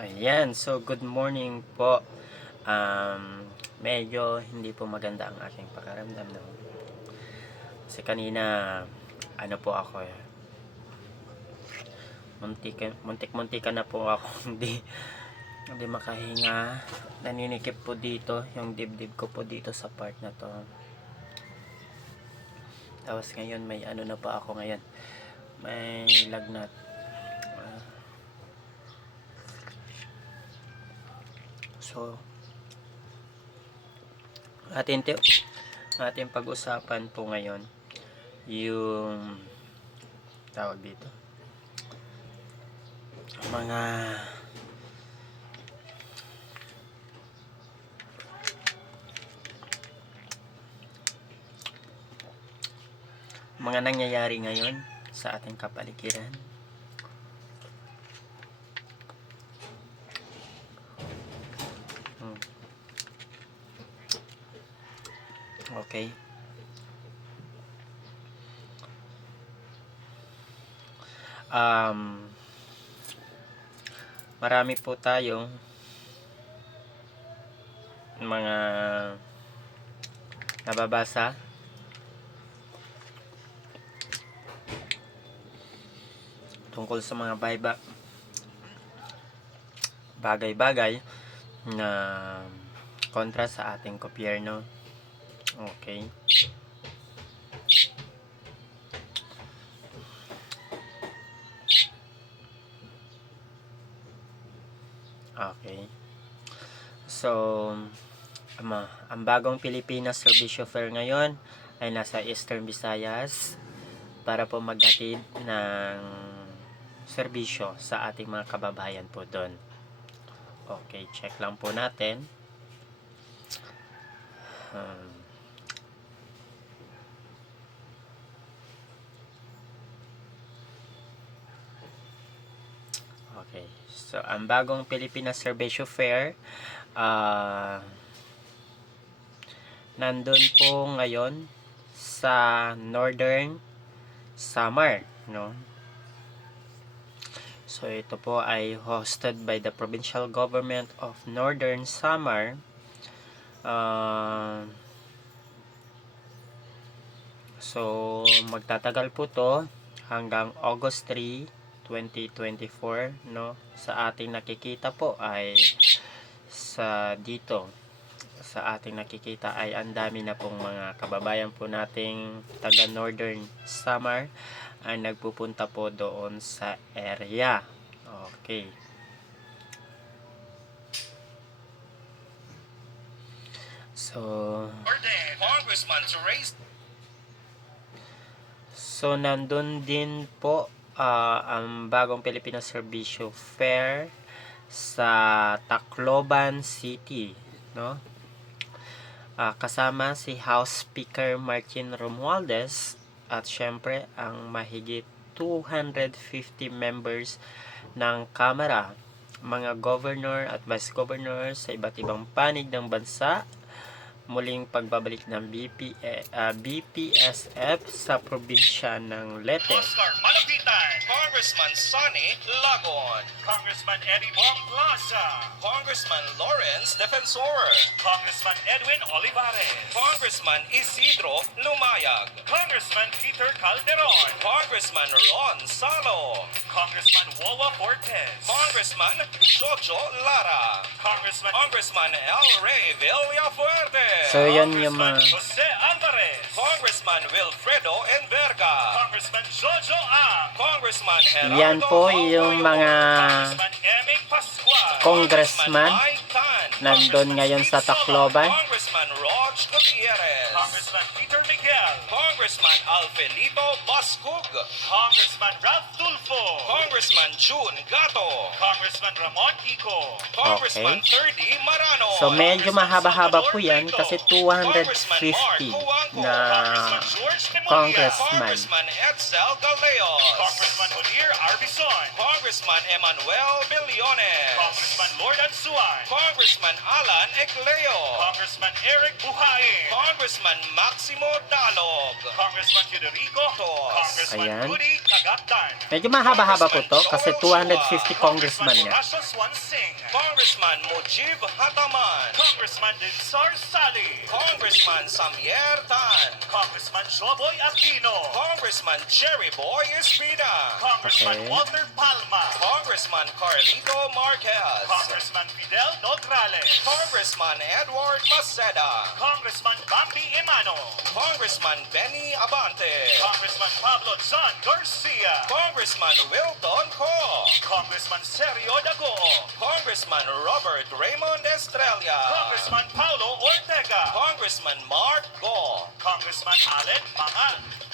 Ayan, so good morning po. Medyo hindi po maganda ang aking pakiramdam, no? Kasi kanina, ano po ako muntik-muntikan na po ako hindi makahinga. Naninikip po dito, yung dibdib ko po dito sa part na to. Tapos ngayon may ano na pa ako ngayon. May lagnat. So, ating pag-usapan po ngayon yung tawag dito mga nangyayari ngayon sa ating kapaligiran. Okay. Marami po tayong mga nababasa tungkol sa mga bagay-bagay na kontra sa ating gobyerno. Okay. Okay. So, ang bagong Pilipinas Servicio Fair ngayon ay nasa Eastern Visayas para po maghatid ng serbisyo sa ating mga kababayan po doon. Okay, check lang po natin. Okay, so ang bagong Pilipinas Servicio Fair nandun po ngayon sa Northern Samar, no? So ito po ay hosted by the Provincial Government of Northern Samar. So magtatagal po to hanggang August 3, 2024, no? Sa ating nakikita po ay sa ating nakikita ay ang dami na pong mga kababayan po nating taga Northern Samar ay nagpupunta po doon sa area. Okay. So nandun din po ang bagong Pilipinas Servicio Fair sa Tacloban City, no? Kasama si House Speaker Martin Romualdez at syempre ang mahigit 250 members ng Kamara, mga governor at vice governor sa iba't ibang panig ng bansa, muling pagbabalik ng BPSF sa probinsya ng Leyte. Oscar Malapitan, Congressman Sonny Lagon, Congressman Eddie Bong Plaza, Congressman Lawrence Defensor, Congressman Edwin Olivares, Congressman Isidro Lumayag, Congressman Peter Calderon, Congressman Ron Salo, Congressman Wawa Fortes, Congressman Jojo Lara, Congressman El Rey Villafuerte, So yan yung mga Jose Alvarez, Congressman Wilfredo Enverga, Congressman Jojo A, Congressman Gerardo yan po yung mga Congressman Emig Pascual, congressman Mike Tan, nandun ngayon sa Tacloban. Congressman Rog Gutierrez, Congressman Peter Miguel, Congressman Alfelito Bascug, Congressman Ralph Tulfo, Congressman June Gato, Congressman Ramon Ico, Congressman Thirdy Marano. So medyo mahaba-haba po yan kasi 250 na congressman. Congressman Edsel Galeos, Congressman Odir Arbison, Congressman Emmanuel Billones, Congressman Lord Jordan Suan, Congressman Alan Egleo, Congressman Eric Buhain, Congressman Maximo Dalog, Congressman Federico Tos, Congressman Ayan. Rudy Cagactan, Medyo mahaba-haba po to kasi 250 congressman niya. Horacio Swan Singh, Congressman Mujib Hataman, Congressman Dinsar Sali, Congressman Samier Tan, Congressman Joboy Aquino, Congressman Jerry Boy Espina, Congressman Okay. Walter Palma, Congressman Carlito Marquez, Congressman Fidel Nograles, Congressman Edward Maceda, Congressman Bambi Emano, Congressman Benny Abante, Congressman Pablo John Garcia, Congressman Wilton Co, Congressman Sergio Dago, Congressman Robert Raymond Estrella, Congressman Paulo Ortega, Congressman Mark Go, Congressman Allen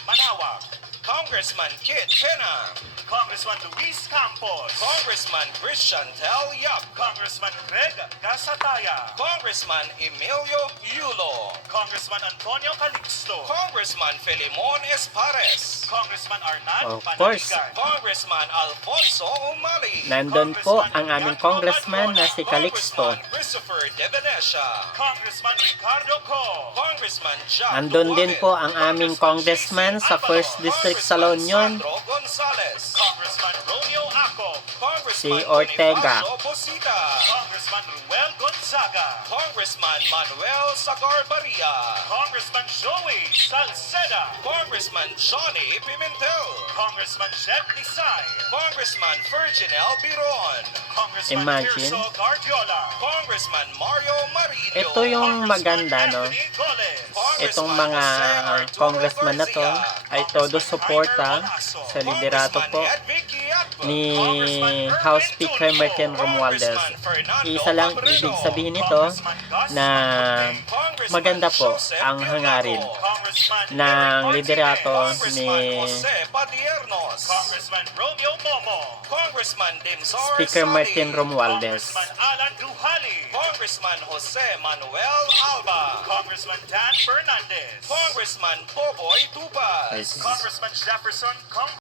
Manawag, Congressman Kit Pena, Congressman Luis Campos, Congressman Christian Tel Yap, Congressman Greg Casataya, Congressman Emilio Yulo, Congressman Antonio Calixto, Congressman Filimon Espares, Congressman Arnal Of course. Panaligan, Congressman Alfonso Umali, Nandun po ang aming congressman na si Calixto. Congressman Christopher De Venecia, Congressman Ricardo Co, Congressman Jack Andun din Duarte, po ang aming congressman sa 1st District sa La Union, Sandro Gonzales, Congressman Romeo Acop, si Congressman Ortega, Bonifacio Bosita, Congressman Ruel Gonzaga, Congressman Manuel Sagarbaria, Congressman Joey Salceda, Congressman Johnny Pimentel, Congressman Jed Lisay, Congressman Virginel Biron, Congressman Imagine. Tirso Guardiola, Congressman Mario Marillo, ito yung maganda, no? Anthony Goles, Itong Congressman mga Jose Arturo congressman na to Garcia, ay todo suporta sa liderato po ni House Speaker Martin Romualdez. Isa lang ibig sabihin nito na maganda po ang hangarin ng liderato ni Congressman Romeo Momo, Congressman Dimsor Speaker Martin Sali, Romualdez. Congressman Alan Duhali, Congressman Jose Manuel Alba, Congressman Dan Fernandez, Congressman Poboy Tupas, Yes. Congressman Jefferson